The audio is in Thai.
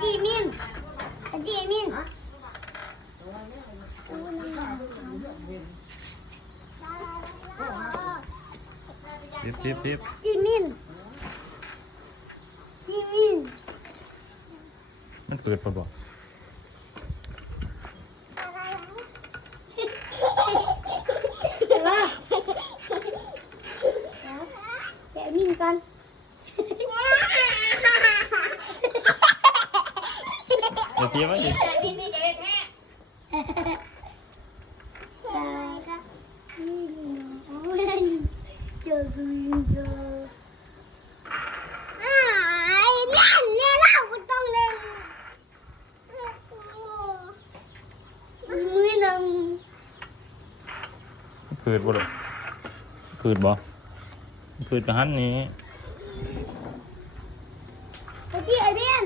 จีมินจีมินทิปจีมินจีมิน มันเปิดปะบอก แต่มินกันเดี๋ยวเทียบไว้ดิ แต่มินนี่จะเป็นแท้เจอคือเจอเนี่ยเราก็ต้องเล่นไม่นำ เปิดบ่เลยเปิดบ่เปิดกระหันนี้ ไอ้ที่ไอ้เบี้ยน